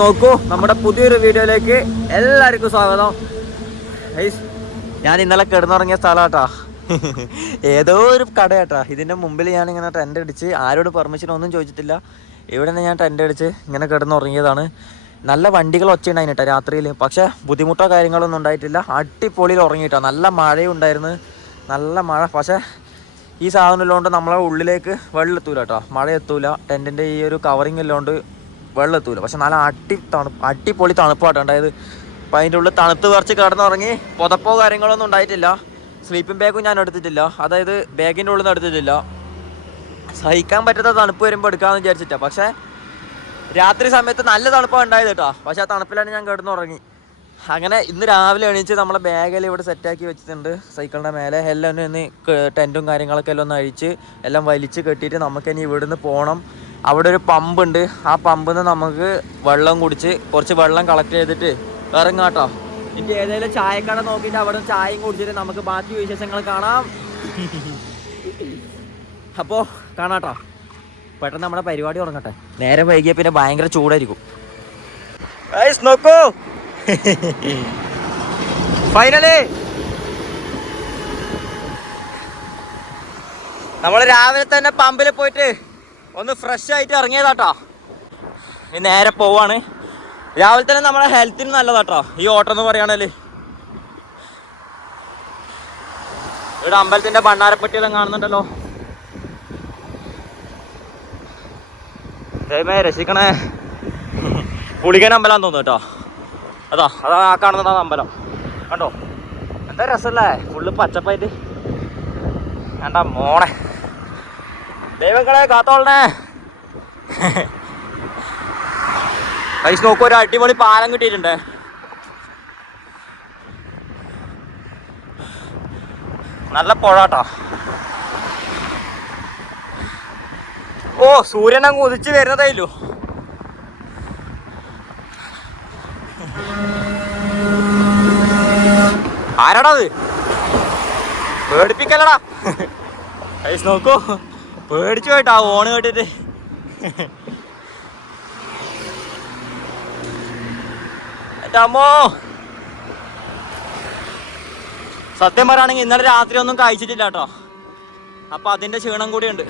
നോക്കൂ നമ്മുടെ പുതിയൊരു വീഡിയോയിലേക്ക് എല്ലാവർക്കും സ്വാഗതം. ഞാൻ ഇന്നലെ കിടന്നുറങ്ങിയ സ്ഥലമാട്ടാ. ഏതോ ഒരു കടയാട്ടാ. ഇതിന്റെ മുമ്പിൽ ഞാൻ ഇങ്ങനെ ടെന്റ് അടിച്ച് ആരോട് പെർമിഷൻ ഒന്നും ചോദിച്ചിട്ടില്ല. ഇവിടെ നിന്ന് ഞാൻ ടെന്റ് അടിച്ച് ഇങ്ങനെ കിടന്നുറങ്ങിയതാണ്. നല്ല വണ്ടികൾ ഒച്ചയുണ്ടായിട്ടാ രാത്രിയിൽ പക്ഷേ ബുദ്ധിമുട്ടോ കാര്യങ്ങളൊന്നും ഉണ്ടായിട്ടില്ല. അടിപൊളിയിൽ ഉറങ്ങിയിട്ടാ. നല്ല മഴയും ഉണ്ടായിരുന്നു നല്ല മഴ. പക്ഷേ ഈ സാധനം ഉള്ളതുകൊണ്ട് നമ്മളെ ഉള്ളിലേക്ക് വെള്ളം എത്തൂല കേട്ടോ മഴ എത്തൂല ടെന്റിന്റെ ഈ ഒരു കവറിങ് ഉള്ളതുകൊണ്ട് വെള്ളം എത്തൂല പക്ഷെ നല്ല അടി തണുപ്പ് അടിപൊളി തണുപ്പാട്ടോ. അതായത് അപ്പം അതിന്റെ ഉള്ളിൽ തണുത്ത് കുറച്ച് കിടന്നുറങ്ങി പുതപ്പോ കാര്യങ്ങളൊന്നും ഉണ്ടായിട്ടില്ല. സ്ലീപ്പിംഗ് ബാഗും ഞാൻ എടുത്തിട്ടില്ല. അതായത് ബാഗിന്റെ ഉള്ളിൽ നിന്ന് എടുത്തിട്ടില്ല. സഹിക്കാൻ പറ്റാത്ത തണുപ്പ് വരുമ്പോൾ എടുക്കാമെന്ന് വിചാരിച്ചിട്ട. പക്ഷേ രാത്രി സമയത്ത് നല്ല തണുപ്പാണ് ഉണ്ടായത് കേട്ടോ. പക്ഷേ ആ തണുപ്പിലാണ് ഞാൻ കിടന്നുറങ്ങി. അങ്ങനെ ഇന്ന് രാവിലെ എണീച്ച് നമ്മളെ ബാഗെല്ലാം ഇവിടെ സെറ്റാക്കി വെച്ചിട്ടുണ്ട്. സൈക്കിളിന്റെ മേലെ എല്ലാം ഒന്ന് ടെന്റും കാര്യങ്ങളൊക്കെ എല്ലാം ഒന്ന് അഴിച്ച് എല്ലാം വലിച്ച് കെട്ടിയിട്ട് നമുക്ക് ഇനി ഇവിടുന്ന് പോകണം അവിടെ ഒരു പമ്പ് ഉണ്ട്. ആ പമ്പിൽ നിന്ന് നമുക്ക് വെള്ളം കുടിച്ച് കുറച്ച് വെള്ളം കളക്ട് ചെയ്തിട്ട് ഇറങ്ങാട്ടോ. എനിക്ക് ഏതെങ്കിലും ചായക്കട നോക്കിയിട്ട് അവിടെ ചായയും കുടിച്ചിട്ട് നമുക്ക് ബാക്കി വിശേഷങ്ങൾ കാണാം. അപ്പോൾ കാണാട്ടോ. പെട്ടെന്ന് നമ്മുടെ പരിപാടി തുടങ്ങട്ടെ. നേരെ വൈകിയ പിന്നെ ഭയങ്കര ചൂടായിരിക്കും. നോക്കൂ. നമ്മൾ രാവിലെ തന്നെ പമ്പിൽ പോയിട്ട് ഒന്ന് ഫ്രഷ് ആയിട്ട് ഇറങ്ങിയതാട്ടോ. ഇനി നേരെ പോവാണ്. രാവിലെ തന്നെ നമ്മളെ ഹെൽത്തിന് നല്ലതാട്ടോ. ഈ ഓട്ടം എന്ന് പറയുകയാണെങ്കിൽ. ഇവിടെ അമ്പലത്തിന്റെ ഭണ്ണാരപ്പെട്ടിയെല്ലാം കാണുന്നുണ്ടല്ലോ. ദൈവമേ രസിക്കണേ പുളികൻ അമ്പലം തോന്നുന്നു കേട്ടോ. അതാ അതാ ആ കാണുന്നതാണ് അമ്പലം. കണ്ടോ? എന്താ രസമല്ലേ? ഫുള്ള് പച്ചപ്പായിട്ട്. വേണ്ട മോണെ ദൈവങ്ങളെ കാത്തോളണേ. പൈസ നോക്കൂ ഒരു അടിപൊളി പാലം കിട്ടിയിട്ടുണ്ട്. നല്ല പുഴാട്ടോ. ഓ സൂര്യൻ അങ്ങ് വരുന്നതേ ഇല്ലു. ആരാടാ അത്? പേടിപ്പിക്കല്ലടാ. ഐസ് നോക്കൂ. പേടിച്ചു പോയിട്ടാ ഓണ് കേട്ടിട്ട്. അമ്മോ. സത്യം പറയുകയാണെങ്കിൽ ഇന്നലെ രാത്രി ഒന്നും കഴിച്ചിട്ടില്ല കേട്ടോ. അപ്പൊ അതിന്റെ ക്ഷീണം കൂടിയുണ്ട്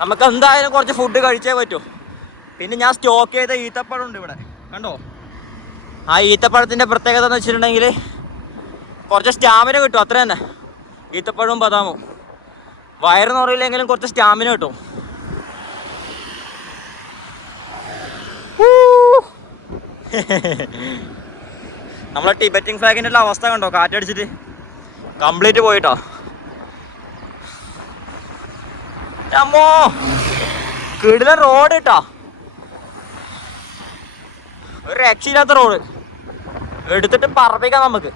നമുക്ക് എന്തായാലും കുറച്ച് ഫുഡ് കഴിച്ചേ പറ്റൂ. പിന്നെ ഞാൻ സ്റ്റോക്ക് ചെയ്ത ഈത്തപ്പഴം ഉണ്ട് ഇവിടെ. കണ്ടോ? ആ ഈത്തപ്പഴത്തിന്റെ പ്രത്യേകത എന്ന് വെച്ചിട്ടുണ്ടെങ്കിൽ കുറച്ച് സ്റ്റാമിന കിട്ടും അത്ര തന്നെ ഈത്തപ്പഴവും ബദാമും. വയറെന്ന് പറയില്ലെങ്കിലും കുറച്ച് സ്റ്റാമിന കിട്ടും. നമ്മളെ ടിബറ്റിംഗ് ഫ്ലാഗിന്റെ ഉള്ള അവസ്ഥ കണ്ടോ? കാറ്റടിച്ചിട്ട് കംപ്ലീറ്റ് പോയിട്ടോ. അമ്മോ കിടില റോഡ് കേട്ടോ ഒരു രക്ഷയില്ലാത്ത റോഡ് എടുത്തിട്ട് പറപ്പിക്കാം നമുക്ക്.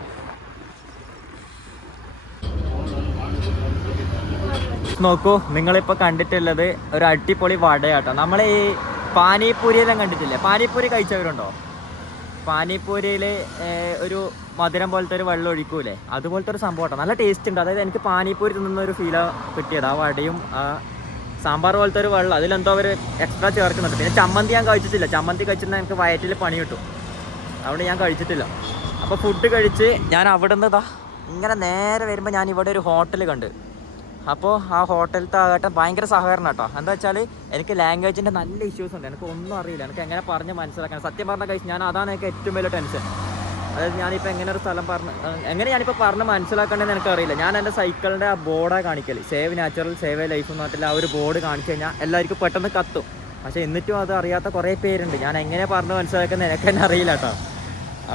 നോക്കൂ നിങ്ങളിപ്പോൾ കണ്ടിട്ടുള്ളത് ഒരു അടിപൊളി വടയാട്ടോ. നമ്മൾ ഈ പാനിപ്പൂരിയെല്ലാം കണ്ടിട്ടില്ലേ? പാനിപ്പൂരി കഴിച്ചവരുണ്ടോ? പാനിപ്പൂരിയിൽ ഒരു മധുരം പോലത്തെ ഒരു വെള്ളം ഒഴിക്കൂലേ? അതുപോലത്തെ ഒരു സംഭവം നല്ല ടേസ്റ്റ് ഉണ്ട്. അതായത് എനിക്ക് പാനിപ്പൂരി തിന്നുന്ന ഒരു ഫീല കിട്ടിയത്. ആ വടയും ആ സാമ്പാർ പോലത്തെ ഒരു വെള്ളം. അതിലെന്തോ അവർ എക്സ്ട്രാ ചേർക്കുന്നുണ്ട്. പിന്നെ ചമ്മന്തി ഞാൻ കഴിച്ചിട്ടില്ല. ചമ്മന്തി കഴിച്ചിരുന്നാൽ എനിക്ക് വയറ്റിൽ പണി കിട്ടും. അതുകൊണ്ട് ഞാൻ കഴിച്ചിട്ടില്ല. അപ്പോൾ ഫുഡ് കഴിച്ച് ഞാൻ അവിടെ നിന്ന് ഇങ്ങനെ നേരെ വരുമ്പോൾ ഞാൻ ഇവിടെ ഒരു ഹോട്ടൽ കണ്ട്. അപ്പോൾ ആ ഹോട്ടലത്തെ ആകട്ടെ ഭയങ്കര സഹകരണം കേട്ടോ. എന്താ വെച്ചാൽ എനിക്ക് ലാംഗ്വേജിന്റെ നല്ല ഇഷ്യൂസ് ഉണ്ട്. എനിക്ക് ഒന്നും അറിയില്ല. എനിക്ക് എങ്ങനെ പറഞ്ഞ് മനസ്സിലാക്കാൻ സത്യം പറഞ്ഞ കഴിച്ച് ഞാൻ അതാണ് എനിക്ക് ഏറ്റവും വലിയ ടെൻഷൻ അതായത് ഞാനിപ്പോൾ എങ്ങനെ ഒരു സ്ഥലം പറഞ്ഞ് എങ്ങനെ ഞാനിപ്പോൾ പറഞ്ഞ് മനസ്സിലാക്കേണ്ടതെന്ന് എനിക്കറിയില്ല ഞാൻ എന്റെ സൈക്കിളിന്റെ ആ ബോർഡാണ് കാണിക്കൽ സേവ് നാച്ചുറൽ സേവ് ലൈഫ് എന്ന് പറഞ്ഞിട്ട് ആ ഒരു ബോർഡ് കാണിച്ചു കഴിഞ്ഞാൽ എല്ലാവർക്കും പെട്ടെന്ന് കത്തും. പക്ഷേ എന്നിട്ടും അത് അറിയാത്ത കുറേ പേരുണ്ട്. ഞാൻ എങ്ങനെ പറഞ്ഞ് മനസ്സിലാക്കുന്നത് എനിക്ക് തന്നെ അറിയില്ല കേട്ടോ.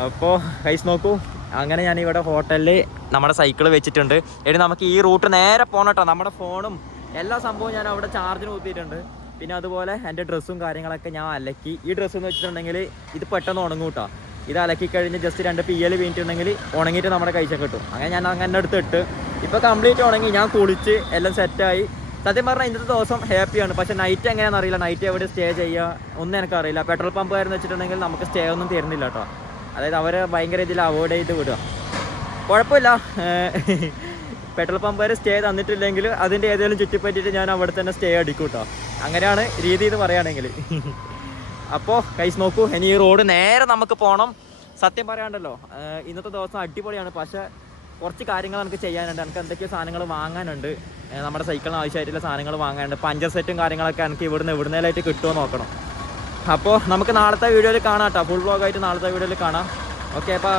അപ്പോൾ കൈസ് നോക്കൂ. അങ്ങനെ ഞാൻ ഇവിടെ ഹോട്ടലിൽ നമ്മുടെ സൈക്കിൾ വെച്ചിട്ടുണ്ട്. ഇനി നമുക്ക് ഈ റൂട്ട് നേരെ പോകണം കേട്ടോ. നമ്മുടെ ഫോണും എല്ലാ സംഭവവും ഞാൻ അവിടെ ചാർജിന് കുത്തിയിട്ടുണ്ട്. പിന്നെ അതുപോലെ എന്റെ ഡ്രസ്സും കാര്യങ്ങളൊക്കെ ഞാൻ അലക്കി. ഈ ഡ്രസ്സ് എന്ന് വെച്ചിട്ടുണ്ടെങ്കിൽ ഇത് പെട്ടെന്ന് ഉണങ്ങും കേട്ടോ. ഇത് അലക്കി കഴിഞ്ഞ് ജസ്റ്റ് രണ്ട് പി എൽ വീണിട്ടുണ്ടെങ്കിൽ ഉണങ്ങിയിട്ട് നമ്മുടെ കൈച്ച കിട്ടും. അങ്ങനെ ഞാൻ അങ്ങനെ അടുത്ത് ഇട്ട്. ഇപ്പോൾ കംപ്ലീറ്റ് ഉണങ്ങി. ഞാൻ കുളിച്ച് എല്ലാം സെറ്റായി സത്യം പറഞ്ഞാൽ ഇന്നത്തെ ദിവസം ഹാപ്പിയാണ് പക്ഷേ നൈറ്റ് എങ്ങനെയാണെന്ന് അറിയില്ല. നൈറ്റ് എവിടെ സ്റ്റേ ചെയ്യുക ഒന്നും എനിക്കറിയില്ല. പെട്രോൾ പമ്പ് കാരെന്ന് വെച്ചിട്ടുണ്ടെങ്കിൽ നമുക്ക് സ്റ്റേ ഒന്നും തരുന്നില്ല കേട്ടോ. അതായത് അവരെ ഭയങ്കര ഇതിൽ അവോയ്ഡ് ചെയ്ത് വിടുക. കുഴപ്പമില്ല. പെട്രോൾ പമ്പ് വരെ സ്റ്റേ തന്നിട്ടില്ലെങ്കിൽ അതിന്റെ ഏതെങ്കിലും ചുറ്റിപ്പറ്റിയിട്ട് ഞാൻ അവിടെ തന്നെ സ്റ്റേ അടിക്കും കേട്ടോ അങ്ങനെയാണ് രീതി എന്ന് പറയുകയാണെങ്കിൽ. അപ്പോൾ കൈസ് നോക്കൂ. ഇനി ഈ റോഡ് നേരെ നമുക്ക് പോകണം സത്യം പറയാണ്ടല്ലോ. ഇന്നത്തെ ദിവസം അടിപൊളിയാണ്. പക്ഷേ കുറച്ച് കാര്യങ്ങൾ നമുക്ക് ചെയ്യാനുണ്ട്. എനിക്ക് എന്തൊക്കെയോ സാധനങ്ങൾ വാങ്ങാനുണ്ട്. നമ്മുടെ സൈക്കിളിന് ആവശ്യമായിട്ടുള്ള സാധനങ്ങൾ വാങ്ങാനുണ്ട്. പഞ്ചർ സെറ്റും കാര്യങ്ങളൊക്കെ എനിക്ക് ഇവിടുന്ന് ഇവിടുന്നേലായിട്ട് കിട്ടുമോ നോക്കണം. അപ്പോൾ നമുക്ക് നാളത്തെ വീഡിയോയിൽ കാണാം കേട്ടോ. ഫുൾ ബ്ലോഗായിട്ട് നാളത്തെ വീഡിയോയിൽ കാണാം. Okay bye